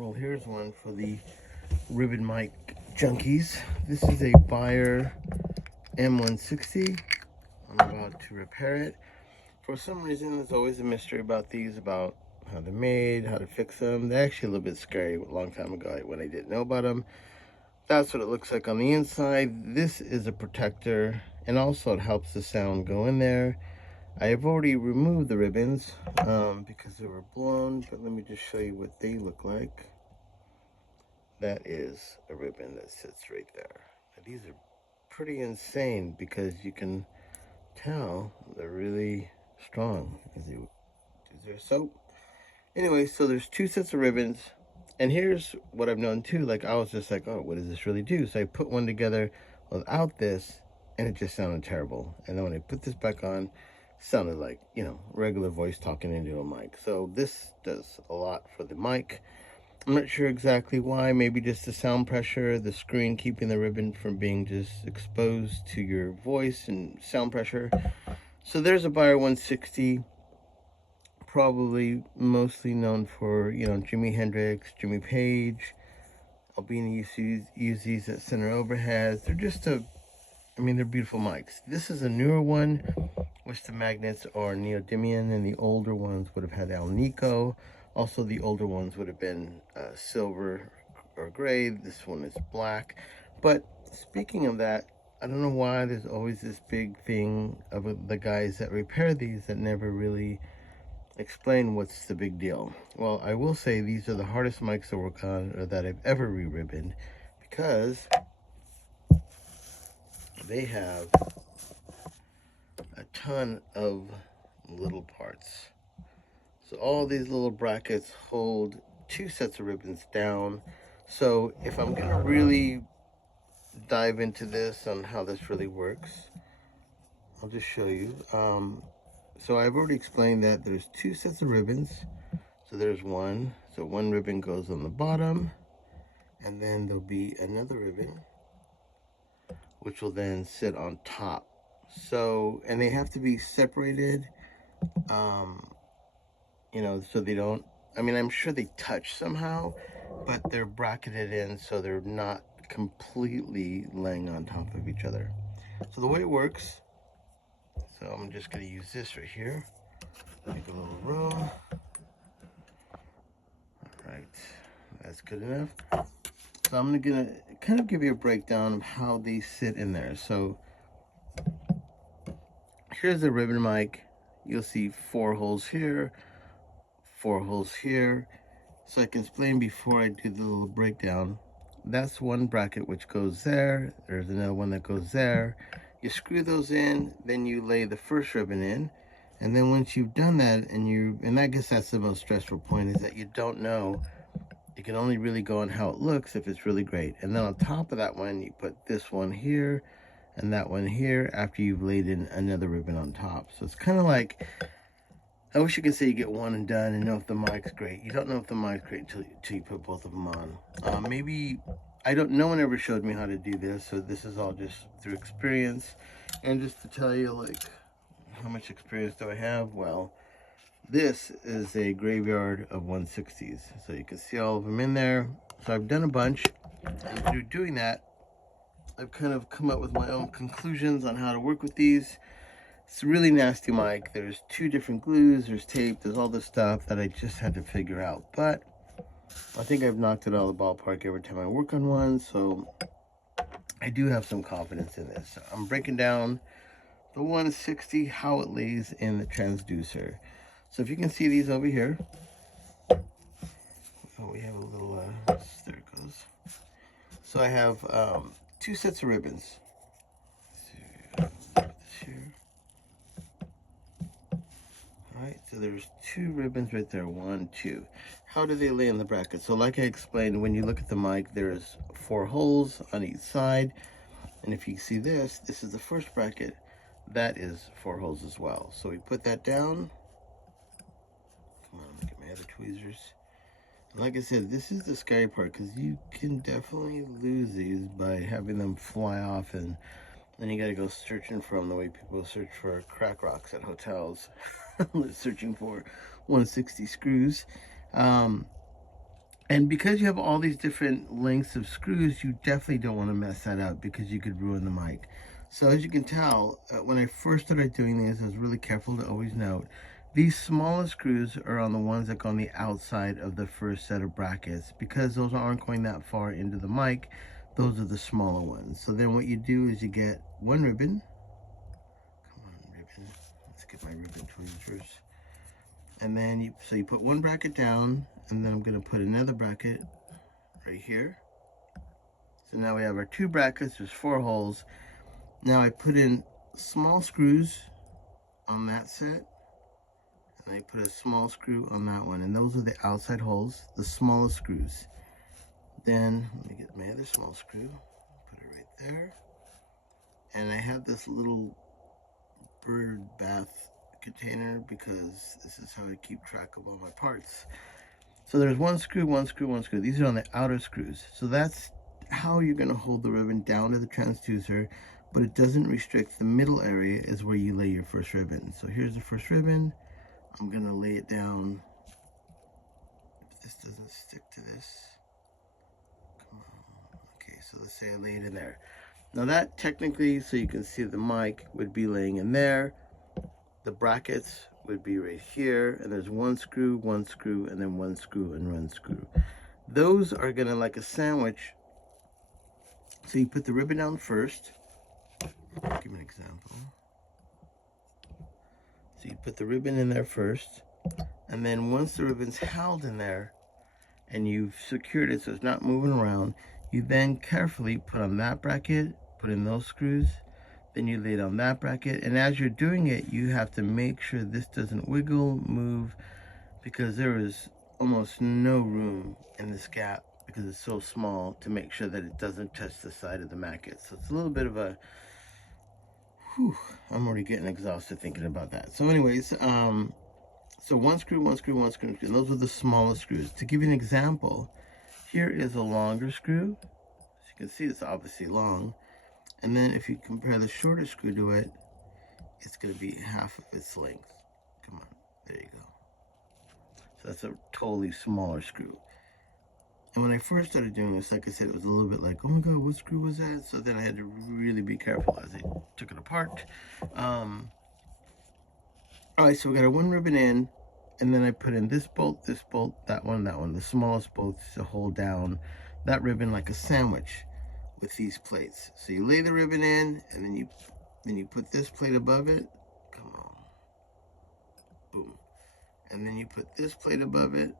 Well, here's one for the ribbon mic junkies. This is a Beyerdynamic M160. I'm about to repair it. For some reason, there's always a mystery about these, about how they're made, how to fix them. They're actually a little bit scary a long time ago when I didn't know about them. That's what it looks like on the inside. This is a protector, and also it helps the sound go in there. I have already removed the ribbons because they were blown, but let me just show you what they look like. That is a ribbon that sits right there. Now, these are pretty insane because you can tell they're really strong. Is there soap? Anyway, so there's two sets of ribbons, and here's what I've known too. Like, I was just like, oh, what does this really do? So I put one together without this, and it just sounded terrible. And then when I put this back on, it sounded like, regular voice talking into a mic. So this does a lot for the mic. I'm not sure exactly why. Maybe just the sound pressure, the screen keeping the ribbon from being just exposed to your voice and sound pressure. So there's a Beyerdynamic 160, probably mostly known for, Jimi Hendrix, Jimmy Page. Albina used to use these at center overheads. They're just they're beautiful mics. This is a newer one, which the magnets are neodymium, and the older ones would have had Nieto. Also, the older ones would have been silver or gray. This one is black. But speaking of that, I don't know why there's always this big thing of the guys that repair these that never really explain what's the big deal. Well, I will say these are the hardest mics to work on or that I've ever re-ribboned, because they have a ton of little parts. So all these little brackets hold two sets of ribbons down. So if I'm gonna really dive into this on how this really works, I'll just show you. So I've already explained that there's two sets of ribbons. So there's one. So one ribbon goes on the bottom, and then there'll be another ribbon, which will then sit on top. So, and they have to be separated, so they don't, I'm sure they touch somehow, but they're bracketed in so they're not completely laying on top of each other. So the way it works, so I'm just going to use this right here. Make a little row. All right, that's good enough. So I'm going to kind of give you a breakdown of how these sit in there. So here's the ribbon mic. You'll see 4 holes here, 4 holes here. So I can explain before I do the little breakdown. That's one bracket which goes there. There's another one that goes there. You screw those in, then you lay the first ribbon in. And then once you've done that, and I guess that's the most stressful point, is that you don't know. You can only really go on how it looks if it's really great. And then on top of that one, you put this one here and that one here after you've laid in another ribbon on top. So it's kind of like, I wish you could say you get one and done and know if the mic's great. You don't know if the mic's great until you put both of them on. No one ever showed me how to do this, so this is all just through experience. And just to tell you, like, how much experience do I have? Well, this is a graveyard of 160s. So you can see all of them in there. So I've done a bunch, and through doing that, I've kind of come up with my own conclusions on how to work with these. It's a really nasty mic. There's 2 different glues, there's tape, there's all this stuff that I just had to figure out. But I think I've knocked it out of the ballpark every time I work on one, so I do have some confidence in this. So I'm breaking down the 160, how it lays in the transducer. So if you can see these over here, we have a little, there it goes. So I have 2 sets of ribbons. Put this here. Alright, so there's 2 ribbons right there, 1, 2. How do they lay in the bracket? So like I explained, when you look at the mic, there's 4 holes on each side. And if you see this is the first bracket. That is 4 holes as well. So we put that down. Come on, look at my other tweezers. And like I said, this is the scary part, because you can definitely lose these by having them fly off, and then you gotta go searching for them the way people search for crack rocks at hotels. Searching for 160 screws. And because you have all these different lengths of screws, you definitely don't want to mess that up because you could ruin the mic. So as you can tell, when I first started doing this, I was really careful to always note these smaller screws are on the ones that go on the outside of the first set of brackets. Because those aren't going that far into the mic, those are the smaller ones. So then what you do is you get one ribbon. Come on, ribbon. Let's get my ribbon tweezers. And then you put one bracket down, and then I'm going to put another bracket right here. So now we have our two brackets. There's 4 holes. Now I put in small screws on that set, and I put a small screw on that one, and those are the outside holes, the smallest screws. Then let me get my other small screw, put it right there, and I have this little bird bath container because this is how I keep track of all my parts. So there's one screw, one screw, one screw. These are on the outer screws. So that's how you're going to hold the ribbon down to the transducer, but it doesn't restrict the middle area is where you lay your first ribbon. So here's the first ribbon. I'm going to lay it down. If this doesn't stick to this. Come on. Okay, so let's say I lay it in there. Now that technically, so you can see the mic would be laying in there. The brackets would be right here, and there's one screw, and then one screw and one screw. Those are gonna like a sandwich. So you put the ribbon down first. Give me an example. So you put the ribbon in there first, and then once the ribbon's held in there and you've secured it so it's not moving around, you then carefully put on that bracket, put in those screws, then you lay down that bracket, and as you're doing it, you have to make sure this doesn't wiggle, move, because there is almost no room in this gap because it's so small to make sure that it doesn't touch the side of the magnet. So it's a little bit of a, whew, I'm already getting exhausted thinking about that. So anyways, so one screw, one screw, one screw, and those are the smallest screws. To give you an example, here is a longer screw. As you can see, it's obviously long. And then if you compare the shorter screw to it, it's going to be half of its length. Come on, there you go. So that's a totally smaller screw. And when I first started doing this, like I said, it was a little bit like, oh my God, what screw was that? So then I had to really be careful as I took it apart. All right, so we got our one ribbon in, and then I put in this bolt, that one, the smallest bolts to hold down that ribbon like a sandwich with these plates. So you lay the ribbon in, and then you put this plate above it. Come on. Boom. And then you put this plate above it,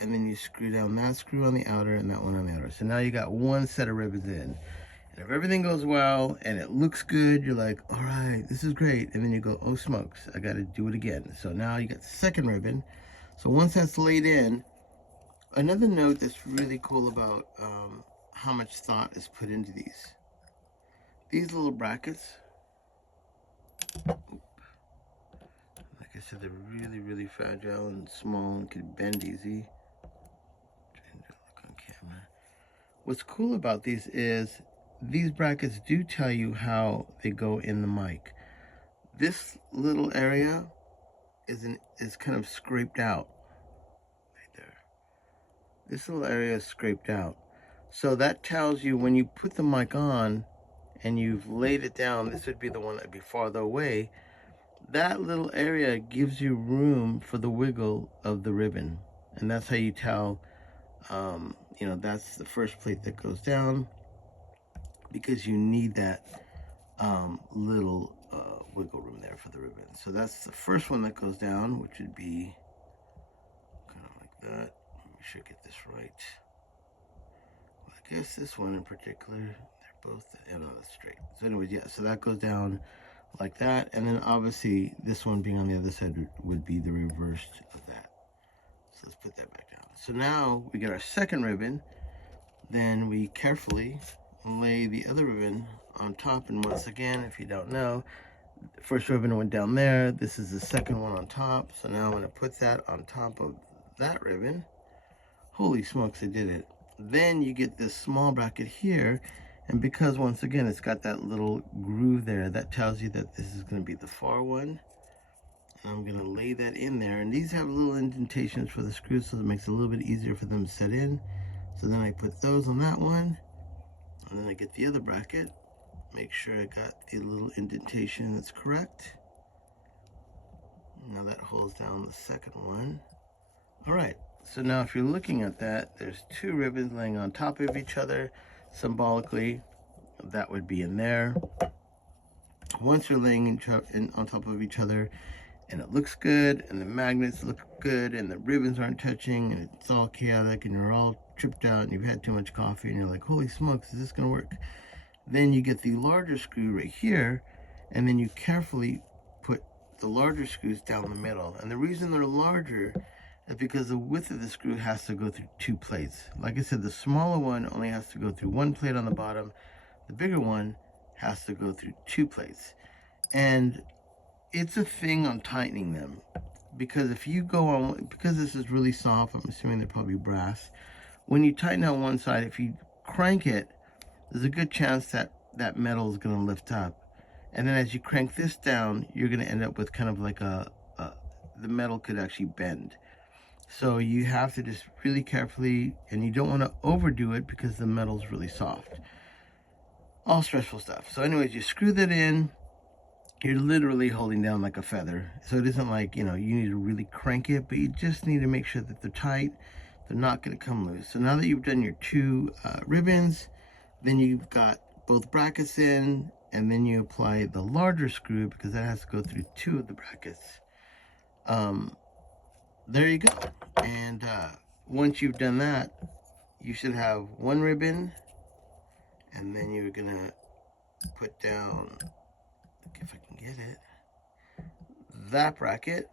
and then you screw down that screw on the outer and that one on the outer. So now you got one set of ribbons in. And if everything goes well and it looks good, you're like, all right, this is great. And then you go, oh smokes, I got to do it again. So now you got the second ribbon. So once that's laid in, another note that's really cool about how much thought is put into these little brackets. Like I said, they're really, really fragile and small and can bend easy. Trying to look on camera. What's cool about these is these brackets do tell you how they go in the mic. This little area is kind of scraped out right there. This little area is scraped out. So that tells you when you put the mic on and you've laid it down, this would be the one that would be farther away. That little area gives you room for the wiggle of the ribbon. And that's how you tell, you know, that's the first plate that goes down, because you need that little wiggle room there for the ribbon. So that's the first one that goes down, which would be kind of like that. Let me sure I get this right. Well, I guess this one in particular, they're both, yeah, no, that's straight. So anyways, yeah, so that goes down like that, and then obviously this one being on the other side would be the reverse of that. So let's put that back down. So now we get our second ribbon, then we carefully lay the other ribbon on top, and once again, if you don't know, the first ribbon went down there, this is the second one on top, so now I'm going to put that on top of that ribbon. Holy smokes, I did it. Then you get this small bracket here, and because once again it's got that little groove there, that tells you that this is going to be the far one, And I'm gonna lay that in there. And these have little indentations for the screws, so it makes it a little bit easier for them to set in. So then I put those on that one, and then I get the other bracket. Make sure I got the little indentation that's correct. Now that holds down the second one. All right, so now if you're looking at that, there's two ribbons laying on top of each other. Symbolically, that would be in there. Once they're laying on top of each other, and it looks good, and the magnets look good, and the ribbons aren't touching, and it's all chaotic, and you're all tripped out, and you've had too much coffee, and you're like, holy smokes, is this gonna work? Then you get the larger screw right here, and then you carefully put the larger screws down the middle. And the reason they're larger is because the width of the screw has to go through two plates. Like I said, the smaller one only has to go through one plate on the bottom. The bigger one has to go through two plates. And it's a thing on tightening them, because if you go on, because this is really soft, I'm assuming they're probably brass. When you tighten out one side, if you crank it, there's a good chance that that metal is going to lift up. And then as you crank this down, you're going to end up with kind of like the metal could actually bend. So you have to just really carefully, and you don't want to overdo it because the metal's really soft. All stressful stuff. So anyways, you screw that in. You're literally holding down like a feather. So it isn't like, you need to really crank it, but you just need to make sure that they're tight. They're not going to come loose. So now that you've done your two ribbons, then you've got both brackets in, and then you apply the larger screw because that has to go through two of the brackets. There you go. And once you've done that, you should have one ribbon, and then you're going to put down, if I can get it, that bracket,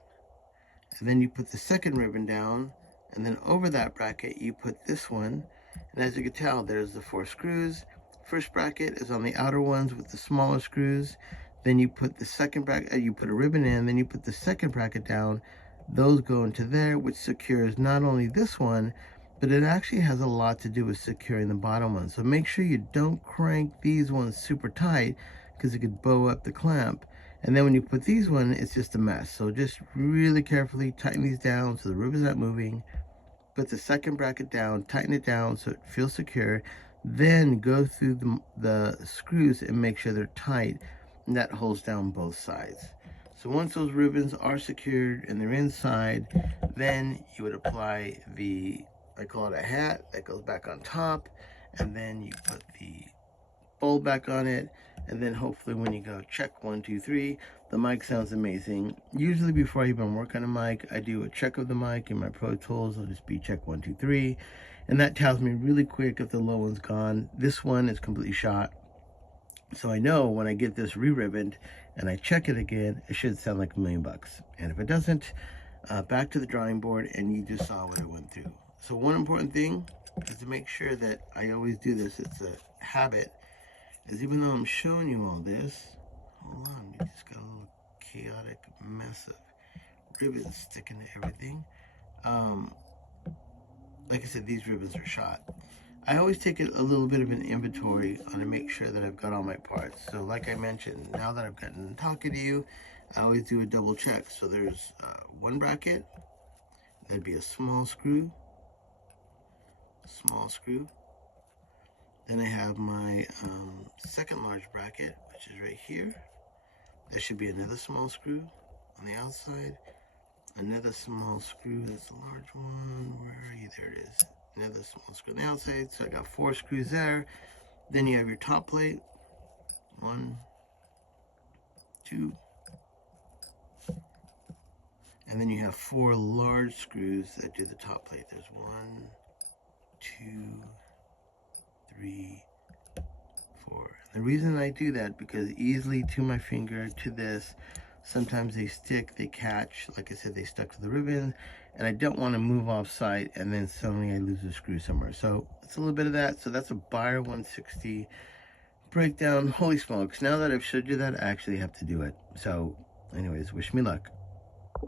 and then you put the second ribbon down, and then over that bracket you put this one. And as you can tell, there's the 4 screws. First bracket is on the outer ones with the smaller screws. Then you put the second bracket, you put a ribbon in, then you put the second bracket down. Those go into there, which secures not only this one, but it actually has a lot to do with securing the bottom one. So make sure you don't crank these ones super tight, because it could bow up the clamp. And then when you put these one, it's just a mess. So just really carefully tighten these down so the ribbon's not moving. Put the second bracket down, tighten it down so it feels secure. Then go through the screws and make sure they're tight, and that holds down both sides. So once those ribbons are secured and they're inside, then you would apply the, I call it a hat, that goes back on top, and then you put the bulb back on it, and then hopefully when you go check 1 2 3, the mic sounds amazing. Usually before I even work on a mic, I do a check of the mic in my Pro Tools. I'll just be check 1 2 3, and that tells me really quick if the low one's gone. This one is completely shot, so I know when I get this re-ribboned and I check it again, it should sound like $1,000,000. And if it doesn't, back to the drawing board, and you just saw what I went through. So one important thing is to make sure that I always do this. It's a habit. Is even though I'm showing you all this, hold on, we just got a little chaotic mess of ribbons sticking to everything. Like I said, these ribbons are shot. I always take a little bit of an inventory on to make sure that I've got all my parts. So like I mentioned, now that I've gotten talking to you, I always do a double check. So there's one bracket, that'd be a small screw. Then I have my second large bracket, which is right here. There should be another small screw on the outside. Another small screw, that's the large one. Where are you? There it is. Another small screw on the outside. So I got 4 screws there. Then you have your top plate. 1, 2. And then you have 4 large screws that do the top plate. There's 1, 2, 3, 4. The reason I do that, because easily to my finger, to this, sometimes they stick, they catch, like I said, they stuck to the ribbon, and I don't want to move off site and then suddenly I lose a screw somewhere. So it's a little bit of that. So that's a Beyerdynamic 160 breakdown. Holy smokes, now that I've showed you that, I actually have to do it. So anyways, wish me luck.